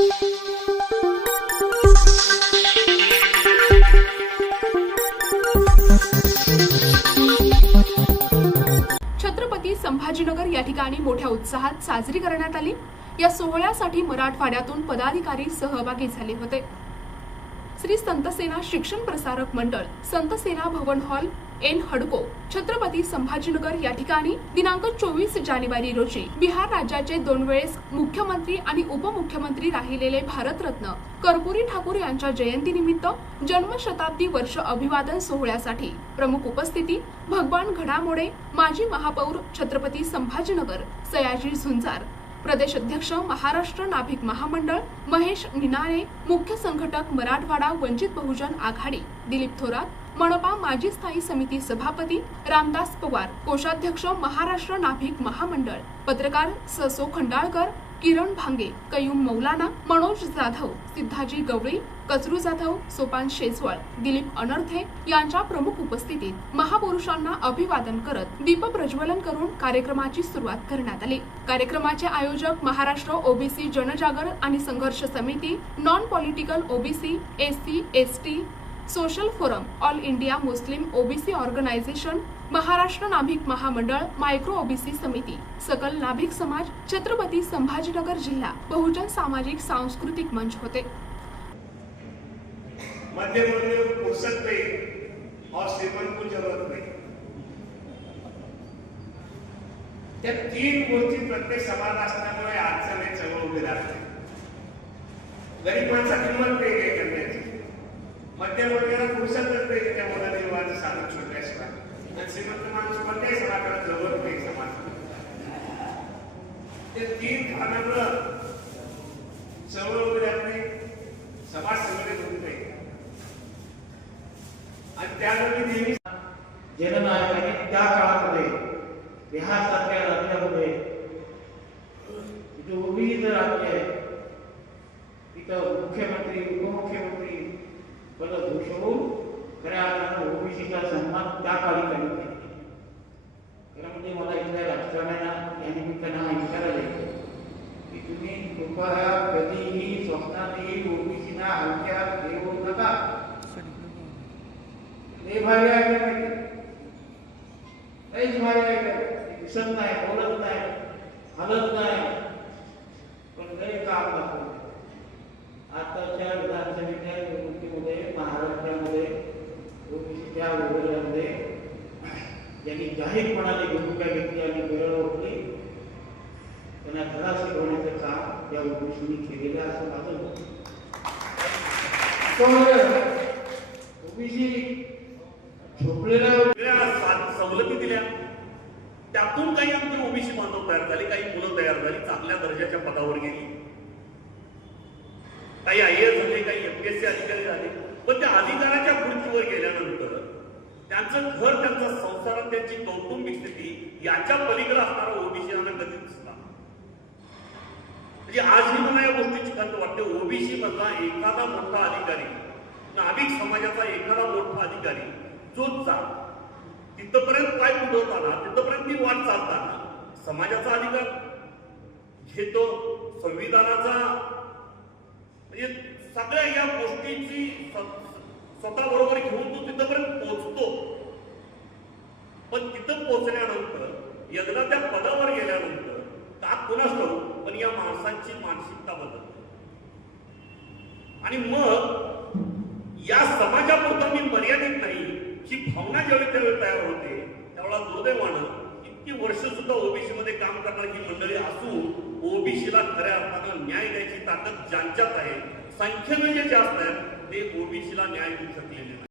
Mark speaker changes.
Speaker 1: छत्रपती संभाजीनगर या ठिकाणी मोठ्या उत्साहात साजरी करण्यात आली. या सोहळ्यासाठी मराठवाड्यातून पदाधिकारी सहभागी झाले होते. श्री संतसेना शिक्षण प्रसारक मंडळ संतसेना भवन हॉल एन हडको छत्रपती संभाजीनगर या ठिकाणी दिनांक चोवीस जानेवारी रोजी बिहार राज्याचे दोन वेळेस मुख्यमंत्री आणि उपमुख्यमंत्री राहिलेले भारतरत्न कर्पुरी ठाकूर यांच्या जयंतीनिमित्त जन्मशताब्दी वर्ष अभिवादन सोहळ्यासाठी प्रमुख उपस्थिती भगवान घडामोडे माजी महापौर छत्रपती संभाजीनगर सयाजी झुंजार. प्रदेश अध्यक्ष महाराष्ट्र नाभिक महामंडळ महेश निनाळे मुख्य संघटक मराठवाडा वंचित बहुजन आघाडी दिलीप थोरात मनपा माजी स्थायी समिती सभापती रामदास पवार कोषाध्यक्ष महाराष्ट्र नाभिक महामंडळ पत्रकार ससो खंडाळकर किरण भांगे कयूम मौलाना मनोज जाधव सिद्धाजी गवळी कचरू जाधव सोपान शेजवळ दिलीप अनर्थे यांच्या प्रमुख उपस्थितीत महापुरुषांना अभिवादन करत दीप प्रज्वलन करून कार्यक्रमाची सुरुवात करण्यात आली. कार्यक्रमाचे आयोजक महाराष्ट्र ओबीसी जनजागर आणि संघर्ष समिती non political OBC SC ST social forum all India मुस्लिम ओबीसी ऑर्गनायझेशन महाराष्ट्र नाभिक महामंडळ मायक्रो ओबीसी समिती सकल नाभिक समाज छत्रपती संभाजीनगर जिल्हा बहुजन सामाजिक सांस्कृतिक मंच होते.
Speaker 2: मध्य वर्ग फुर्सत में और श्रीमंत को जरूरत नहीं। त्या तीन गोष्टी प्रत्येक समाज असल्यामुळे आजच्या नाही चळवळ उभी राहते गरीब किंमत नाही काही करण्याची मध्यम वर्गाला फुर्सतच नाही त्या मुलांनी साधन छोट्याशिवाय आणि श्रीमंत माणूस कोणत्याही समाजाला जवळ नाही समाज ते तीन खाण्यामुळं चळवळ उभी राहते समाज संघटित होत नाही त्यासाठी नेहमी
Speaker 3: जननायकाने त्या काळामध्ये बिहारसारख्या राज्यामध्ये जे विविध राज्य आहे तिथं मुख्यमंत्री उपमुख्यमंत्री पद भूषवून खऱ्या अर्थानं ओबीसीचा सन्मान त्या काळी करण्यात खरं म्हणजे मला इथल्या राजकारण्यांना या निमित्तानं हा इशारा द्यायचा की तुम्ही कृपया कधीही स्वप्नातही ओबीसीना हलक्या देऊ नका. लय भारी आहे का माहिती? भारी आहे का? दिसत नाही बोलत नाही हलत नाही पण काही काम दाखवत आताच्या विधानसभेच्या निवडणुकीमध्ये महाराष्ट्रामध्ये ओबीसीच्या वगैरेमध्ये ज्यांनी जाहीरपणाने भूमिका घेतली आणि वेळ ओळखली त्यांना धडा शिकवण्याचं काम या ओबीसीने केलेलं असं माझं
Speaker 2: वेगळ्या सवलती दिल्या. त्यातून काही आमचे ओबीसी बांधव तयार झाले काही मुलं तयार झाली चांगल्या दर्जाच्या पदावर गेली. काही आय एस झाले काही एमपीएससी अधिकारी झाले. पण त्या अधिकाराच्या खुर्चीवर गेल्यानंतर त्यांचं घर त्यांचा संसार त्यांची कौटुंबिक स्थिती याच्या पलीकडे असणारा ओबीसी यांना कधी दिसला. म्हणजे आजही मला या गोष्टीची खंत वाटते ओबीसी मधला एखादा मोठा अधिकारी नाभिक समाजाचा एखादा मोठा अधिकारी जोच तिथपर्यंत पाय बुडवताना तिथपर्यंत ती वाट चालताना समाजाचा अधिकार घेतो संविधानाचा म्हणजे सगळ्या या गोष्टीची स्वतः बरोबर घेऊन तो तिथपर्यंत पोहोचतो. पण तिथं पोहोचल्यानंतर एकदा त्या पदावर गेल्यानंतर का कुणाच करू पण या माणसांची मानसिकता बदलते. आणि मग या समाजापुरता मी मर्यादित नाही ही भावना ज्यावेळी त्यावेळी तयार होते त्यावेळेला दुर्दैवानं इतकी वर्ष सुद्धा ओबीसी मध्ये काम करणारी ही मंडळी असून ओबीसीला खऱ्या अर्थानं न्याय द्यायची ताकद ज्यांच्यात आहे संख्येनं जे जास्त आहेत ते ओबीसीला न्याय देऊ शकलेले